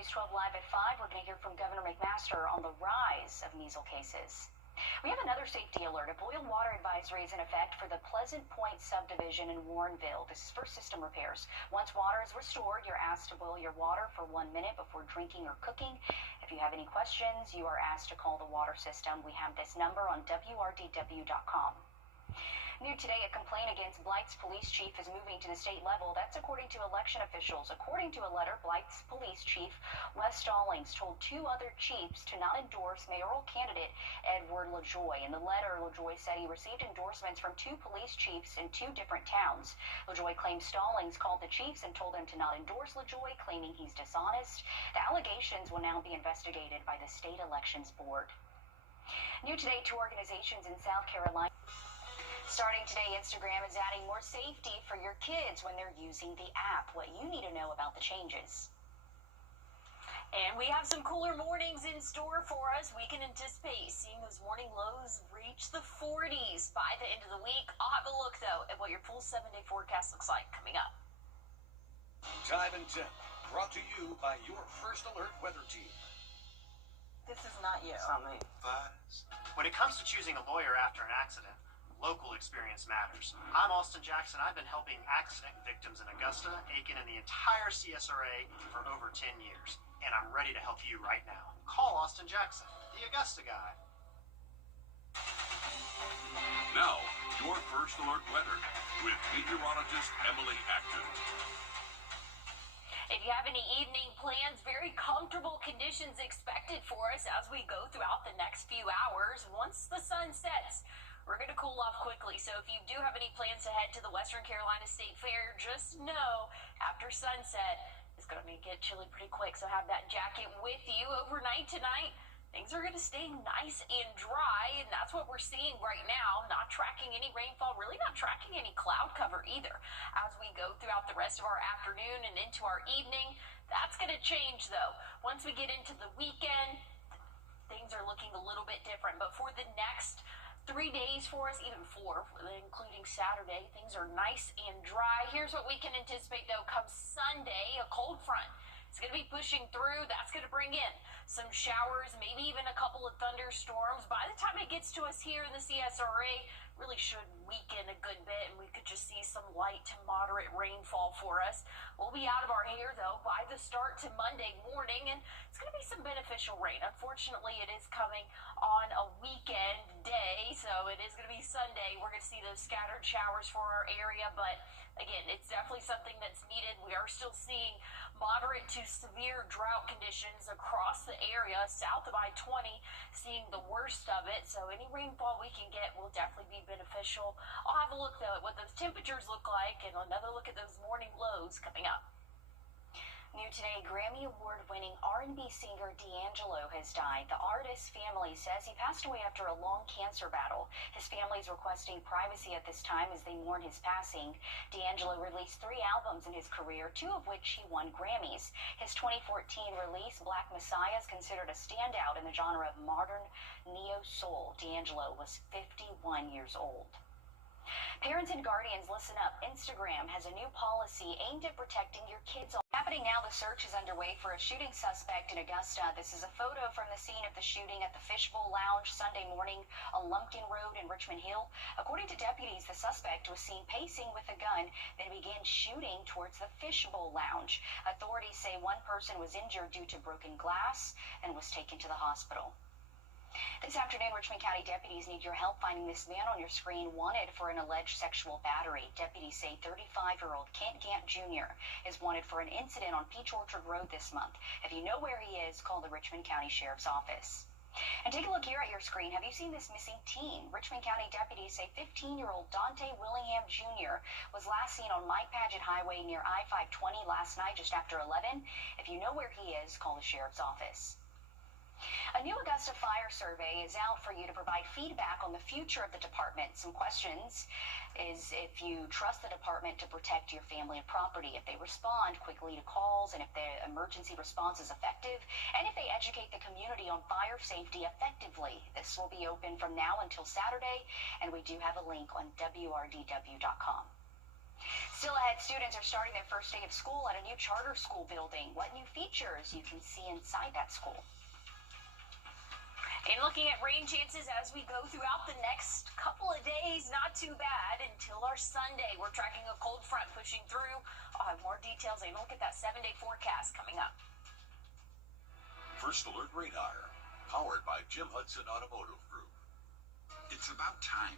News 12 Live at 5. We're going to hear from Governor McMaster on the rise of measles cases. We have another safety alert. A boil water advisory is in effect for the Pleasant Point subdivision in Warrenville. This is for system repairs. Once water is restored, you're asked to boil your water for 1 minute before drinking or cooking. If you have any questions, you are asked to call the water system. We have this number on Wrdw.com. New today, a complaint against Blythe's police chief is moving to the state level. That's according to election officials. According to a letter, Blythe's police chief, Wes Stallings, told two other chiefs to not endorse mayoral candidate Wrdw. In the letter, LaJoy said he received endorsements from two police chiefs in two different towns. LaJoy claims Stallings called the chiefs and told them to not endorse LaJoy, claiming he's dishonest. The allegations will now be investigated by the state elections board. New today, two organizations in South Carolina. Starting today, Instagram is adding more safety for your kids when they're using the app. What you need to know about the changes. And we have some cooler mornings in store for us. We can anticipate seeing those morning lows reach the 40s by the end of the week. I'll have a look, though, at what your full 7-day forecast looks like coming up. Time and Temp, brought to you by your First Alert weather team. This is not you. It's not me. When it comes to choosing a lawyer after an accident, local experience matters. I'm Austin Jackson. I've been helping accident victims in Augusta, Aiken, and the entire CSRA for over 10 years. And I'm ready to help you right now. Call Austin Jackson, the Augusta guy. Now, your First Alert weather with meteorologist Emily Acton. If you have any evening plans, very comfortable conditions expected for us as we go throughout the next few hours. Once the sun sets, we're going to cool off quickly. So if you do have any plans to head to the Western Carolina State Fair, just know after sunset, it's going to get chilly pretty quick. So have that jacket with you overnight tonight. Things are going to stay nice and dry, and that's what we're seeing right now. Not tracking any rainfall, really not tracking any cloud cover either. As we go throughout the rest of our afternoon and into our evening, that's going to change, though. Once we get into the weekend, things are looking a little bit different. But for the next 3 days for us, even 4, including Saturday, things are nice and dry. Here's what we can anticipate, though, come Sunday, a cold front. It's going to be pushing through. That's going to bring in some showers, maybe even a couple of thunderstorms. By the time it gets to us here in the CSRA, really should weaken a good bit, and we could just see some light to moderate rainfall for us. We'll be out of our hair, though, by the start to Monday morning, and it's going to be some beneficial rain. Unfortunately, it is coming on a weekend day, so it is going to be Sunday. We're going to see those scattered showers for our area, but again, it's definitely something that's needed. We are still seeing moderate to severe drought conditions across the area south of I-20, seeing the worst of it. So any rainfall we can get will definitely be beneficial. I'll have a look, though, at what those temperatures look like and another look at those morning lows coming up. New today, Grammy Award-winning R&B singer D'Angelo has died. The artist's family says he passed away after a long cancer battle. His family is requesting privacy at this time as they mourn his passing. D'Angelo released 3 albums in his career, 2 of which he won Grammys. His 2014 release, Black Messiah, is considered a standout in the genre of modern neo-soul. D'Angelo was 51 years old. Parents and guardians, listen up. Instagram has a new policy aimed at protecting your kids. Happening now, the search is underway for a shooting suspect in Augusta. This is a photo from the scene of the shooting at the Fishbowl Lounge Sunday morning on Lumpkin Road in Richmond Hill. According to deputies, the suspect was seen pacing with a gun, then began shooting towards the Fishbowl Lounge. Authorities say one person was injured due to broken glass and was taken to the hospital. This afternoon, Richmond County deputies need your help finding this man on your screen wanted for an alleged sexual battery. Deputies say 35-year-old Kent Gant Jr. is wanted for an incident on Peach Orchard Road this month. If you know where he is, call the Richmond County Sheriff's Office. And take a look here at your screen. Have you seen this missing teen? Richmond County deputies say 15-year-old Dante Willingham Jr. was last seen on Mike Paget Highway near I-520 last night just after 11. If you know where he is, call the Sheriff's Office. A new Augusta fire survey is out for you to provide feedback on the future of the department. Some questions is if you trust the department to protect your family and property, if they respond quickly to calls, and if the emergency response is effective, and if they educate the community on fire safety effectively. This will be open from now until Saturday, and we do have a link on Wrdw.com. Still ahead, students are starting their first day of school at a new charter school building. What new features you can see inside that school? And looking at rain chances as we go throughout the next couple of days, not too bad until our Sunday. We're tracking a cold front pushing through. I'll have more details and look at that 7-day forecast coming up. First Alert Radar, powered by Jim Hudson Automotive Group. It's about time.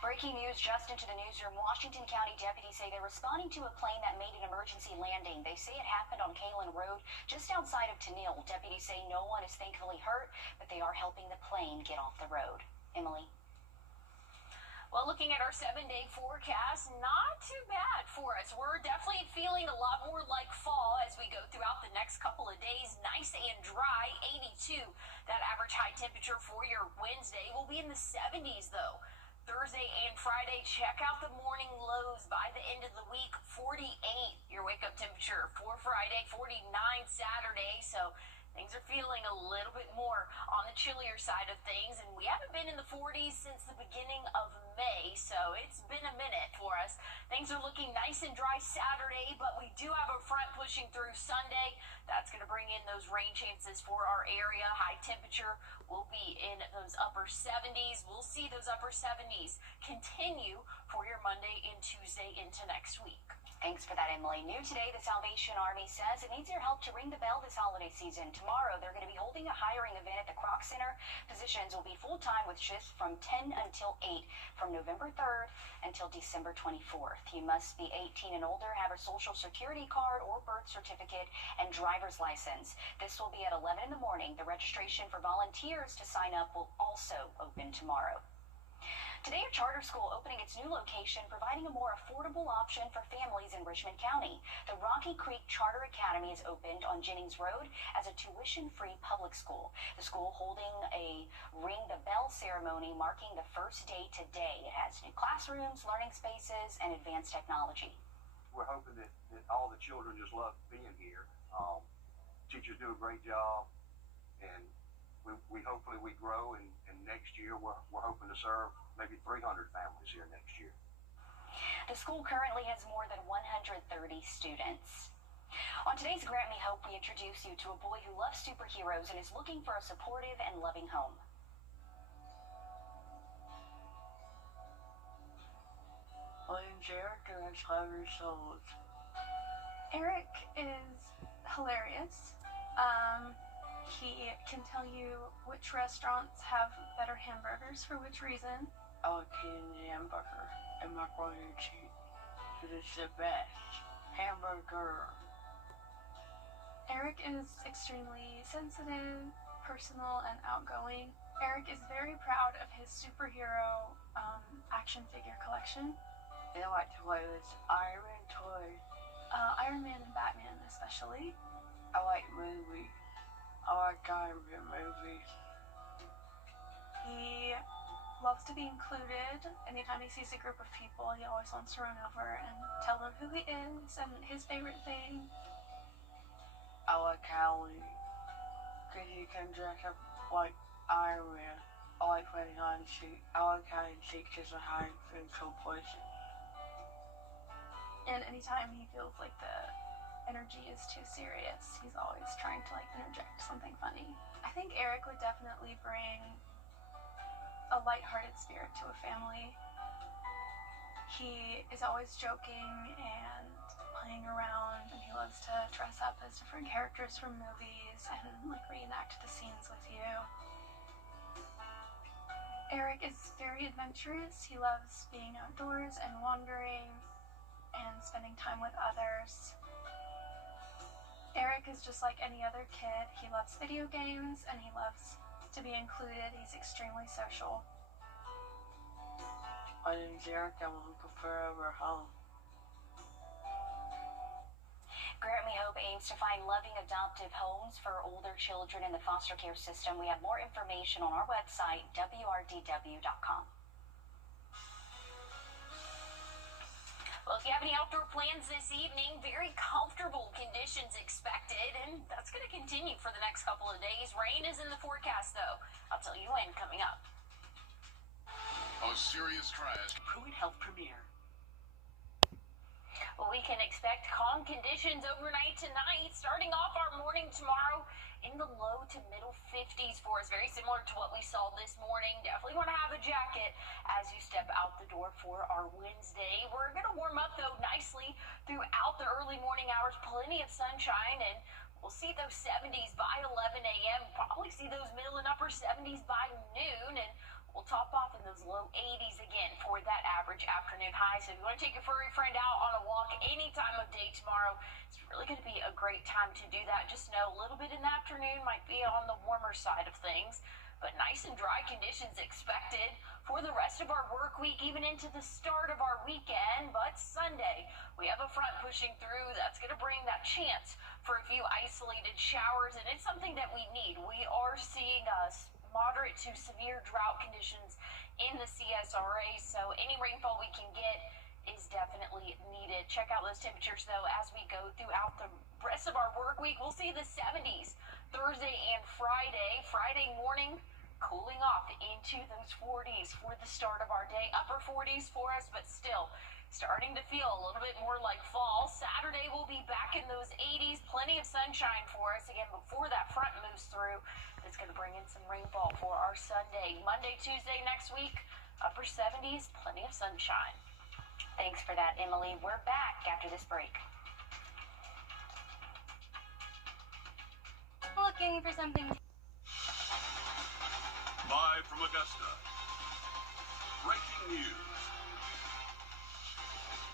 Breaking news just into the newsroom. Washington County deputies say they're responding to a plane that made an emergency landing. They say it happened on Kalen Road, just outside of Tennille. Deputies say no one is thankfully hurt, but they are helping the plane get off the road. Emily? Well, looking at our 7-day forecast, not too bad for us. We're definitely feeling a lot more like fall as we go throughout the next couple of days. Nice and dry, 82. That average high temperature for your Wednesday will be in the 70s, though. Thursday and Friday, check out the morning lows by the end of the week, 48. Your wake-up temperature for Friday, 49 Saturday. So things are feeling a little bit more on the chillier side of things. And we haven't been in the 40s since the beginning of May, so it's been a minute for us. Things are looking nice and dry Saturday, but we do have a front pushing through Sunday. That's going to bring in those rain chances for our area. High temperature will be in those upper 70s. We'll see those upper 70s continue for your Monday and Tuesday into next week. Thanks for that, Emily. New today, the Salvation Army says it needs your help to ring the bell this holiday season. Tomorrow, they're going to be holding a hiring event at the Kroc Center. Positions will be full-time with shifts from 10 until 8 from November 3rd until December 24th. You must be 18 and older, have a social security card or birth certificate, and driver's license. This will be at 11 in the morning. The registration for volunteers to sign up will also open tomorrow. Today, a charter school opening its new location, providing a more affordable option for families in Richmond County. The Rocky Creek Charter Academy is opened on Jennings Road as a tuition-free public school. The school holding a ring the bell ceremony marking the first day today. It has new classrooms, learning spaces, and advanced technology. We're hoping that all the children just love being here. Teachers do a great job, and we hopefully we grow, and next year we're hoping to serve maybe 300 families here next year. The school currently has more than 130 students. On today's Grant Me Hope, we introduce you to a boy who loves superheroes and is looking for a supportive and loving home. My name's Eric and I'm 5 years old. Eric is hilarious. He can tell you which restaurants have better hamburgers for which reason. I like eating hamburger and macaroni and cheese because it's the best hamburger. Eric is extremely sensitive, personal, and outgoing. Eric is very proud of his superhero action figure collection. And I like to play with Iron Man toys. Iron Man and Batman especially. I like movies. I like Iron Man movies. He loves to be included. Anytime he sees a group of people, he always wants to run over and tell them who he is and his favorite thing. I like Halloween because you can dress up like Iron Man. I like playing hide and seek. I like hide and seek because I hide in cool places. And anytime he feels like the energy is too serious, he's always trying to interject something funny. I think Eric would definitely bring a lighthearted spirit to a family. He is always joking and playing around, and he loves to dress up as different characters from movies and reenact the scenes with you. Eric is very adventurous. He loves being outdoors and wandering and spending time with others. Eric is just like any other kid. He loves video games and he loves to be included. He's extremely social. My name's Eric. I'm looking for a home. Grant Me Hope aims to find loving adoptive homes for older children in the foster care system. We have more information on our website, wrdw.com. Well, if you have any outdoor plans this evening, very comfortable conditions expected, and that's going to continue for the next couple of days. Rain is in the forecast, though. I'll tell you when coming up. A serious crash. Pruitt Health premiere. Well, we can expect calm conditions overnight tonight, starting off our morning tomorrow in the low to middle 50s for us. Very similar to what we saw this morning. Definitely want to have a jacket as you step out the door for our Wednesday. We're going to warm up, though, nicely throughout the early morning hours. Plenty of sunshine, and we'll see those 70s by 11 a.m. Probably see those middle and upper 70s by noon, and we'll top off in those low 80s again for that average afternoon high. So if you want to take your furry friend out on a walk any time of day tomorrow, it's really going to be a great time to do that. Just know a little bit in the afternoon might be on the warmer side of things, but nice and dry conditions expected for the rest of our work week, even into the start of our weekend. But Sunday, we have a front pushing through. That's going to bring that chance for a few isolated showers, and it's something that we need. We are seeing moderate to severe drought conditions in the CSRA, so any rainfall we can get is definitely needed. Check out those temperatures, though, as we go throughout the rest of our work week. We'll see the 70s Thursday and Friday. Friday morning, cooling off into those 40s for the start of our day. Upper 40s for us, but still starting to feel a little bit more like fall. Saturday we'll be back in those 80s. Plenty of sunshine for us again before that front moves through. It's going to bring in some rainfall for our Sunday. Monday, Tuesday next week, upper 70s, plenty of sunshine. Thanks for that, Emily. We're back after this break. Looking for something. Live from Augusta. Breaking news.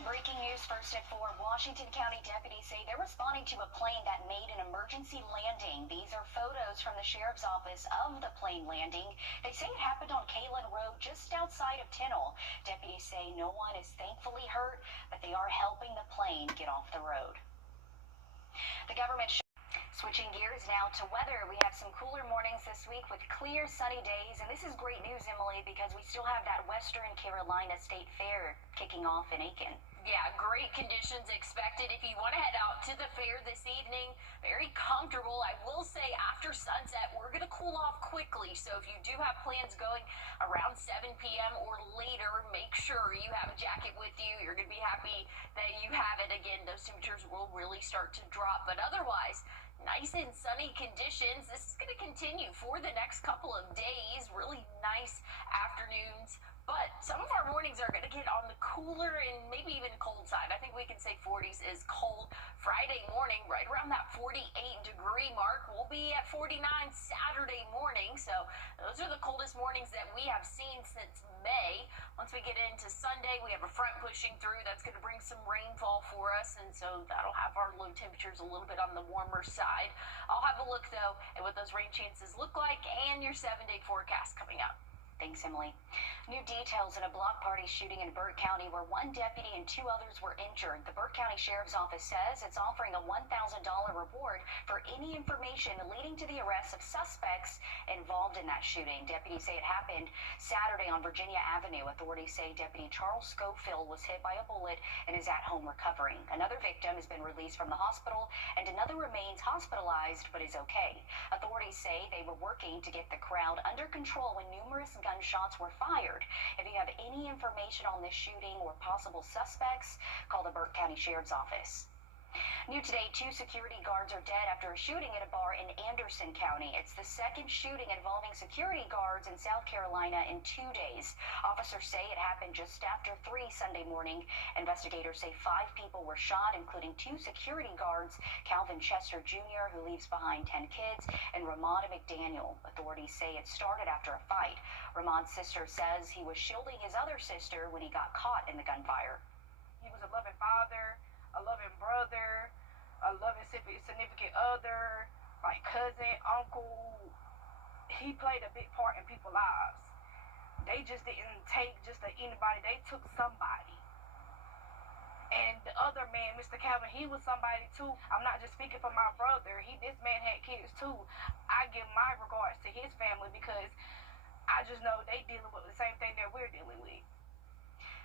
Breaking news first at 4. Washington County deputies say they're responding to a plane that made an emergency landing. These are photos from the sheriff's office of the plane landing. They say it happened on Kalen Road just outside of Tinnell. Deputies say no one is thankfully hurt, but they are helping the plane get off the road. The government Switching gears now to weather, we have some cooler mornings this week with clear, sunny days. And this is great news, Emily, because we still have that Western Carolina State Fair kicking off in Aiken. Yeah, great conditions expected if you want to head out to the fair this evening. Very comfortable. I will say after sunset, we're going to cool off quickly. So if you do have plans going around 7 p.m. or later, make sure you have a jacket with you. You're going to be happy that you have it. Again, those temperatures will really start to drop. But otherwise, nice and sunny conditions. This is going to continue for the next couple of days. Really nice afternoons. But some of our mornings are going to get on the cooler and maybe even cold side. I think we can say 40s is cold. Friday morning, right around that 48-degree mark. We'll be at 49 Saturday morning. So those are the coldest mornings that we have seen since May. Once we get into Sunday, we have a front pushing through. That's going to bring some rainfall for us. And so that'll have our low temperatures a little bit on the warmer side. I'll have a look, though, at what those rain chances look like and your 7-day forecast coming up. Thanks, Emily. New details in a block party shooting in Burke County where one deputy and 2 others were injured. The Burke County Sheriff's Office says it's offering a $1,000 reward for any information leading to the arrest of suspects involved in that shooting. Deputies say it happened Saturday on Virginia Avenue. Authorities say Deputy Charles Schofield was hit by a bullet and is at home recovering. Another victim has been released from the hospital and another remains hospitalized but is okay. Authorities say they were working to get the crowd under control when numerous gunshots were fired. If you have any information on this shooting or possible suspects, call the Burke County Sheriff's Office. New today, 2 security guards are dead after a shooting at a bar in Anderson County. It's the second shooting involving security guards in South Carolina in 2 days. Officers say it happened just after 3 Sunday morning. Investigators say 5 people were shot, including 2 security guards, Calvin Chester Jr., who leaves behind 10 kids, and Ramada McDaniel. Authorities say it started after a fight. Ramad's sister says he was shielding his other sister when he got caught in the gunfire. He was a loving father, a loving brother, a loving significant other, like cousin, uncle. He played a big part in people's lives. They just didn't take just anybody. They took somebody. And the other man, Mr. Calvin, he was somebody too. I'm not just speaking for my brother. This man had kids too. I give my regards to his family because I just know they dealing with the same thing that we're dealing with.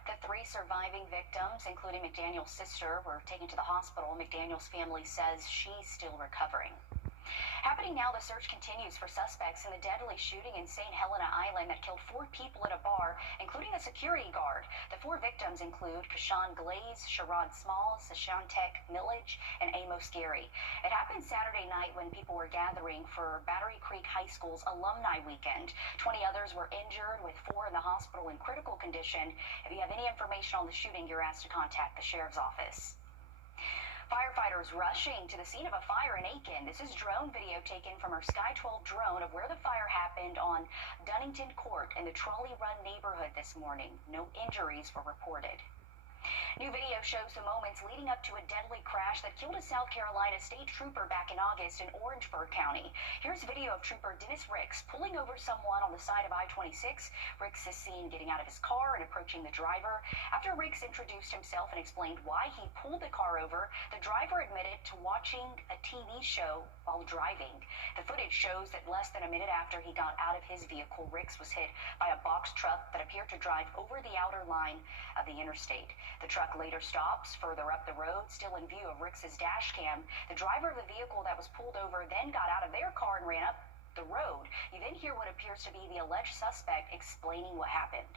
The 3 surviving victims, including McDaniel's sister, were taken to the hospital. McDaniel's family says she's still recovering. Happening now, the search continues for suspects in the deadly shooting in St. Helena Island that killed 4 people at a bar, including a security guard. The 4 victims include Kashawn Glaze, Sherrod Smalls, Sashantek Millage, and Amos Gary. It happened Saturday night when people were gathering for Battery Creek High School's alumni weekend. 20 others were injured, with 4 in the hospital in critical condition. If you have any information on the shooting, you're asked to contact the sheriff's office. Firefighters rushing to the scene of a fire in Aiken. This is drone video taken from our Sky 12 drone of where the fire happened on Dunnington Court in the Trolley Run neighborhood this morning. No injuries were reported. New video shows the moments leading up to a deadly crash that killed a South Carolina state trooper back in August in Orangeburg County. Here's video of Trooper Dennis Ricks pulling over someone on the side of I-26. Ricks is seen getting out of his car and approaching the driver. After Ricks introduced himself and explained why he pulled the car over, the driver admitted to watching a TV show while driving. The footage shows that less than a minute after he got out of his vehicle, Ricks was hit by a box truck that appeared to drive over the outer line of the interstate. The truck later stops further up the road, still in view of Ricks's dash cam. The driver of the vehicle that was pulled over then got out of their car and ran up the road. You then hear what appears to be the alleged suspect explaining what happened.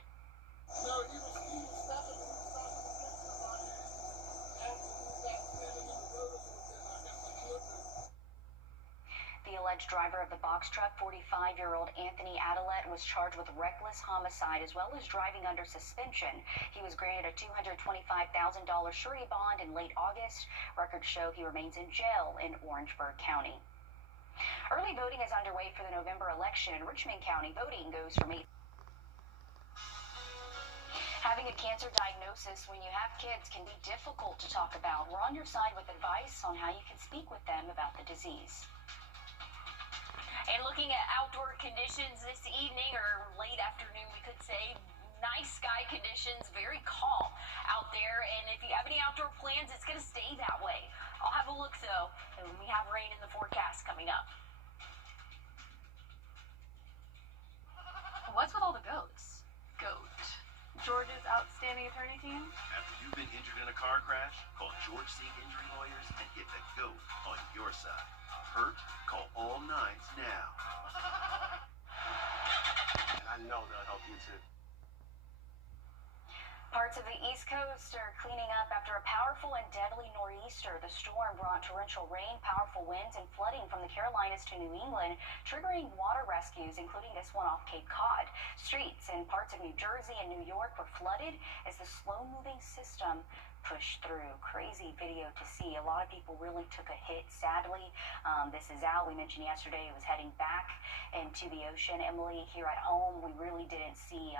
No, he was stopping when he was somebody, and he got standing in the road, and I guess I killed him. The alleged driver of the box truck, 45-year-old Anthony Adelet, was charged with reckless homicide as well as driving under suspension. He was granted a $225,000 surety bond in late August. Records show he remains in jail in Orangeburg County. Early voting is underway for the November election in Richmond County. Voting goes from 8. Having a cancer diagnosis when you have kids can be difficult to talk about. We're on your side with advice on how you can speak with them about the disease. And looking at outdoor conditions this evening, or late afternoon, we could say, nice sky conditions, very calm out there. And if you have any outdoor plans, it's going to stay that way. I'll have a look, though, and we have rain in the forecast coming up. What's with all the goats? Goat. George's outstanding attorney team? After you've been injured in a car crash, call George Sink Injury Lawyers and get the GOAT on your side. Hurt? Call all nines now. And I know they'll help you too. Parts of the East Coast are cleaning up after a powerful and deadly nor'easter. The storm brought torrential rain, powerful winds, and flooding from the Carolinas to New England, triggering water rescues, including this one off Cape Cod. Streets in parts of New Jersey and New York were flooded as the slow-moving system pushed through. Crazy video to see. A lot of people really took a hit, sadly. This is Al. We mentioned yesterday it was heading back into the ocean. Emily, here at home, we really didn't see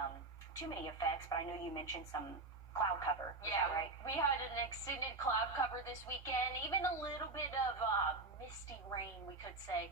too many effects, but I know you mentioned some cloud cover. Yeah, right? We had an extended cloud cover this weekend, even a little bit of misty rain, we could say,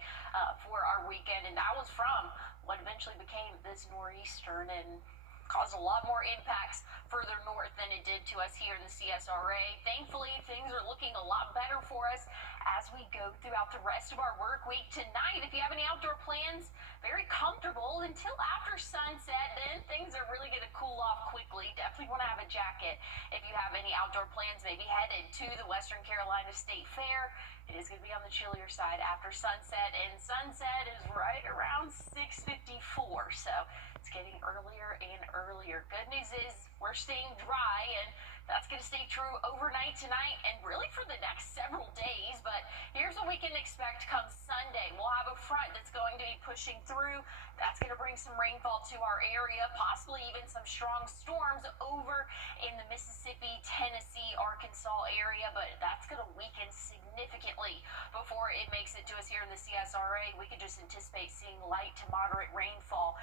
for our weekend, and that was from what eventually became this nor'easter and caused a lot more impacts further north than it did to us here in the CSRA. Thankfully, things are looking a lot better for us as we go throughout the rest of our work week tonight. If you have any outdoor plans, very comfortable until after sunset. Then things are really going to cool off quickly. Definitely want to have a jacket if you have any outdoor plans, maybe headed to the Western Carolina State Fair. It is going to be on the chillier side after sunset, and sunset is right around 6:54, so it's getting earlier and earlier. Good news is we're staying dry, and that's going to stay true overnight tonight and really for the next several days. But here's what we can expect come Sunday. We'll have a front that's going to be pushing through. That's going to bring some rainfall to our area, possibly even some strong storms over in the Mississippi, Tennessee, Arkansas area, but that's going to weaken significantly before it makes it to us here in the CSRA. We can just anticipate seeing light to moderate rainfall.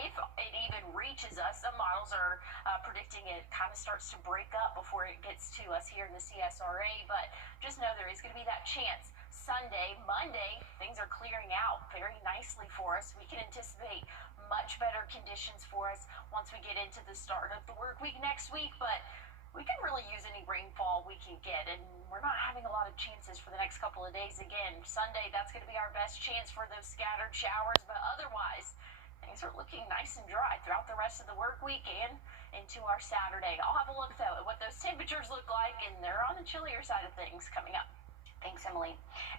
If it even reaches us, some models are predicting it kind of starts to break up before it gets to us here in the CSRA, but just know there is going to be that chance. Sunday, Monday, things are clearing out very nicely for us. We can anticipate much better conditions for us once we get into the start of the work week next week, but we can really use any rainfall we can get, and we're not having a lot of chances for the next couple of days. Again, Sunday, that's going to be our best chance for those scattered showers, but otherwise, things are looking nice and dry throughout the rest of the work week and into our Saturday. I'll have a look, though, at what those temperatures look like, and they're on the chillier side of things coming up. Thanks, Emily.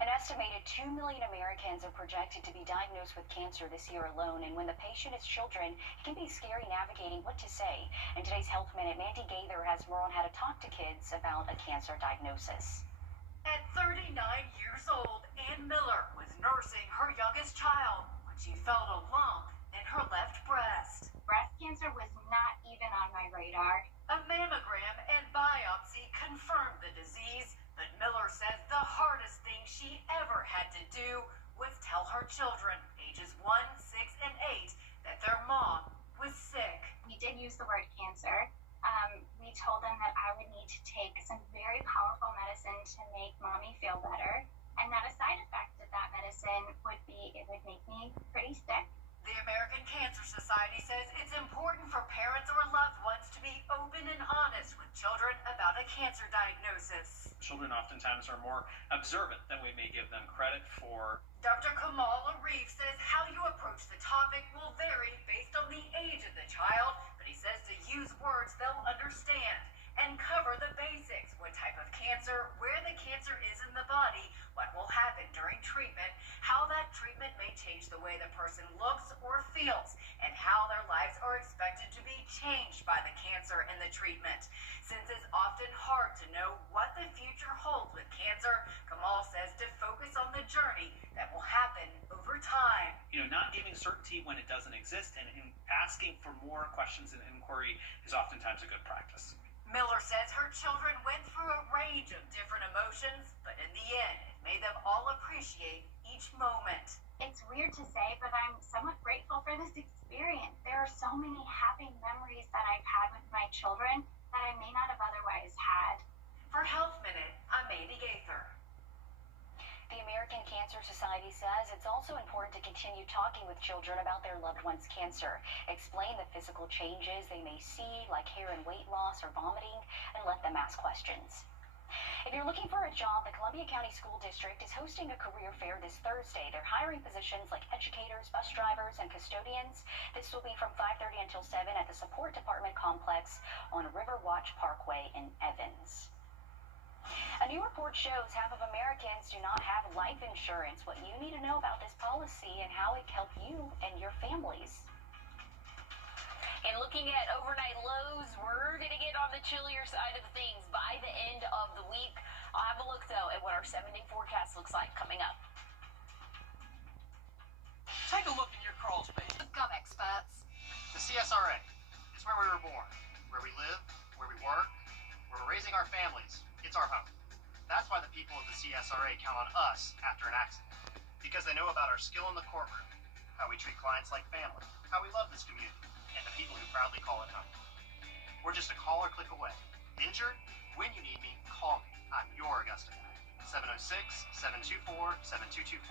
An estimated 2 million Americans are projected to be diagnosed with cancer this year alone, and when the patient is children, it can be scary navigating what to say. In today's Health Minute, Mandy Gaither has more on how to talk to kids about a cancer diagnosis. At 39 years old, Ann Miller was nursing her youngest child when she felt a lump in her left breast. Breast cancer was not even on my radar. A mammogram and biopsy confirmed the disease, but Miller says the hardest thing she ever had to do was tell her children, ages 1, 6, and 8, that their mom was sick. We did use the word cancer. We told them that I would need to take some very powerful medicine to make mommy feel better, and that a side effect of that medicine would be it would make me pretty sick. The American Cancer Society says it's important for parents or loved ones to be open and honest with children about a cancer diagnosis. Children oftentimes are more observant than we may give them credit for. Dr. Kamal Arif says how you approach the topic will vary based on the age of the child, but he says to use words they'll understand and cover the basics: what type of cancer, where the cancer is in the body, what will happen during treatment, how that treatment may change the way the person looks or feels, and how their lives are expected to be changed by the cancer and the treatment. Since it's often hard to know what the future holds with cancer, Kamal says to focus on the journey that will happen over time. Not giving certainty when it doesn't exist and asking for more questions and inquiry is oftentimes a good practice. Miller says her children went through a range of different emotions, but in the end, it made them all appreciate each moment. It's weird to say, but I'm somewhat grateful for this experience. There are so many happy memories that I've had with my children that I may not have otherwise had. For Health Minute, I'm Mandy Gaither. The American Cancer Society says it's also important to continue talking with children about their loved one's cancer, explain the physical changes they may see, like hair and weight loss or vomiting, and let them ask questions. If you're looking for a job, the Columbia County School District is hosting a career fair this Thursday. They're hiring positions like educators, bus drivers, and custodians. This will be from 5:30 until 7 at the Support Department Complex on Riverwatch Parkway in Evans. A new report shows half of Americans do not have life insurance. What you need to know about this policy and how it can help you and your families. And looking at overnight lows, we're going to get on the chillier side of things by the end of the week. I'll have a look, though, at what our 7-day forecast looks like coming up. Take a look in your crawl space. Gum experts. The CSRA is where we were born, where we live, where we work, where we're raising our families. It's our home. That's why the people of the CSRA count on us after an accident, because they know about our skill in the courtroom, how we treat clients like family, how we love this community, and the people who proudly call it home. We're just a call or click away. Injured? When you need me, call me. I'm your Augusta guy. 706-724-7224.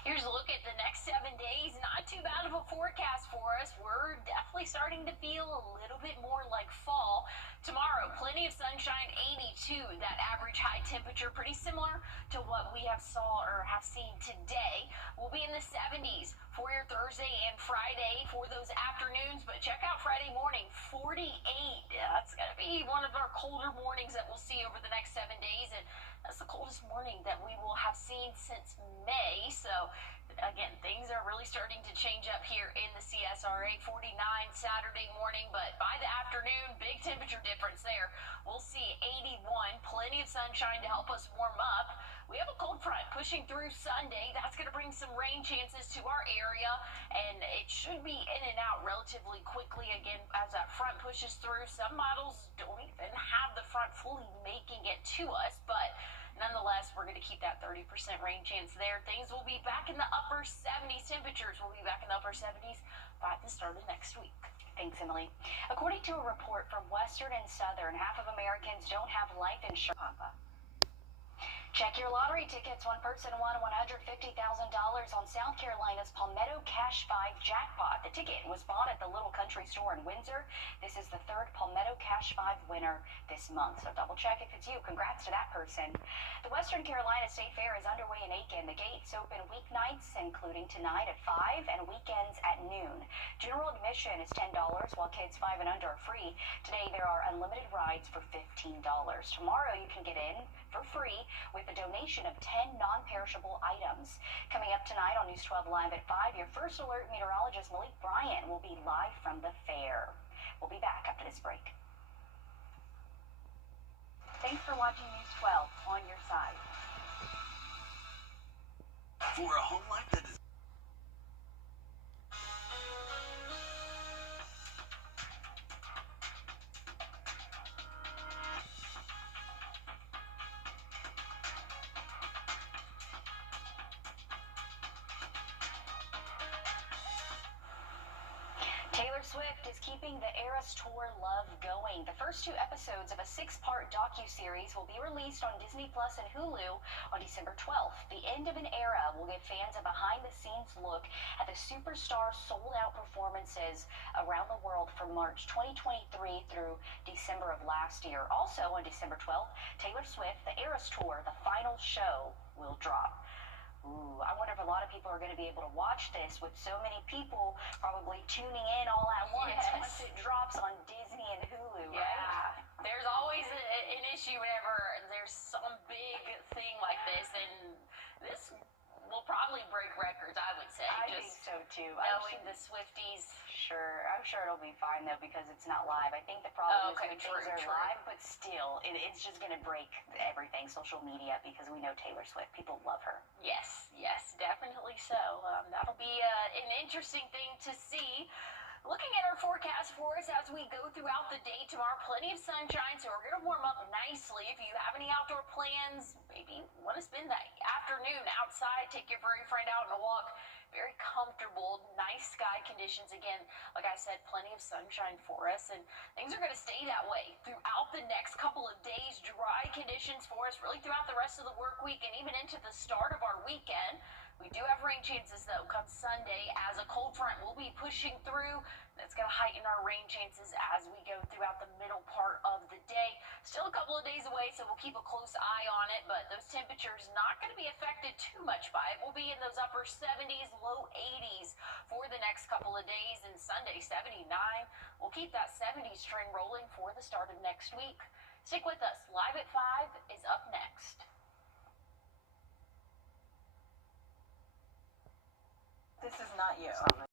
Here's a look at the next 7 days. Not too bad of a forecast for us. We're definitely starting to feel a little bit more like fall. Tomorrow, plenty of sunshine, 82. That average high temperature, pretty similar to what we have seen today. We'll be in the 70s for your Thursday and Friday for those afternoons. But check out Friday morning, 48. That's going to be one of our colder mornings that we'll see over the next 7 days. And that's the coldest morning that we will have seen since May. So, again, things are really starting to change up here in the CSRA. 49 Saturday morning, but by the afternoon, big temperature difference there. We'll see 81, plenty of sunshine to help us warm up. We have a cold front pushing through Sunday. That's going to bring some rain chances to our area, and it should be in and out relatively quickly again as that front pushes through. Some models don't even have the front fully making it to us, but nonetheless, we're going to keep that 30% rain chance there. Things will be back in the upper 70s. Temperatures will be back in the upper 70s by the start of next week. Thanks, Emily. According to a report from Western and Southern, half of Americans don't have life insurance. Check your lottery tickets. One person won $150,000 on South Carolina's Palmetto Cash 5 jackpot. The ticket was bought at the Little Country Store in Windsor. This is the third Palmetto Cash 5 winner this month, so double check if it's you. Congrats to that person. The Western Carolina State Fair is underway in Aiken. The gates open weeknights, including tonight at 5 and weekends at noon. General admission is $10, while kids 5 and under are free. Today, there are unlimited rides for $15. Tomorrow, you can get in for free with a donation of 10 non-perishable items. Coming up tonight on News 12 Live at 5, your first alert meteorologist Malik Bryant will be live from the fair. We'll be back after this break. Thanks for watching News 12 on your side. For a home life that is Taylor Swift is keeping the Eras Tour love going. The first 2 episodes of a 6-part docuseries will be released on Disney Plus and Hulu on December 12th. The end of an era will give fans a behind-the-scenes look at the superstar's sold-out performances around the world from March 2023 through December of last year. Also on December 12th, Taylor Swift, the Eras Tour, the final show, will drop. Ooh, I wonder if a lot of people are going to be able to watch this with so many people probably tuning in all at once once it drops on Disney and Hulu, right? Yeah. There's always an issue whenever there's some big thing like this, and this will probably break records, I would say. I think so too. Knowing the Swifties. Sure. I'm sure it'll be fine though because it's not live. I think the problem is when things are live, but still, it's just going to break everything, social media, because we know Taylor Swift. People love her. Yes, definitely so. That'll be an interesting thing to see. Looking at our forecast for us as we go throughout the day tomorrow, plenty of sunshine, so we're going to warm up nicely. If you have any outdoor plans, maybe want to spend that afternoon outside, take your furry friend out on a walk. Very comfortable, nice sky conditions. Again, like I said, plenty of sunshine for us, and things are going to stay that way throughout the next couple of days. Dry conditions for us really throughout the rest of the work week and even into the start of our weekend. We do have rain chances, though, come Sunday as a cold front will be pushing through. That's going to heighten our rain chances as we go throughout the middle part of the day. Still a couple of days away, so we'll keep a close eye on it, but those temperatures not going to be affected too much by it. We'll be in those upper 70s, low 80s for the next couple of days, and Sunday, 79. We'll keep that 70s trend rolling for the start of next week. Stick with us. Live at 5 is up next. This is not you.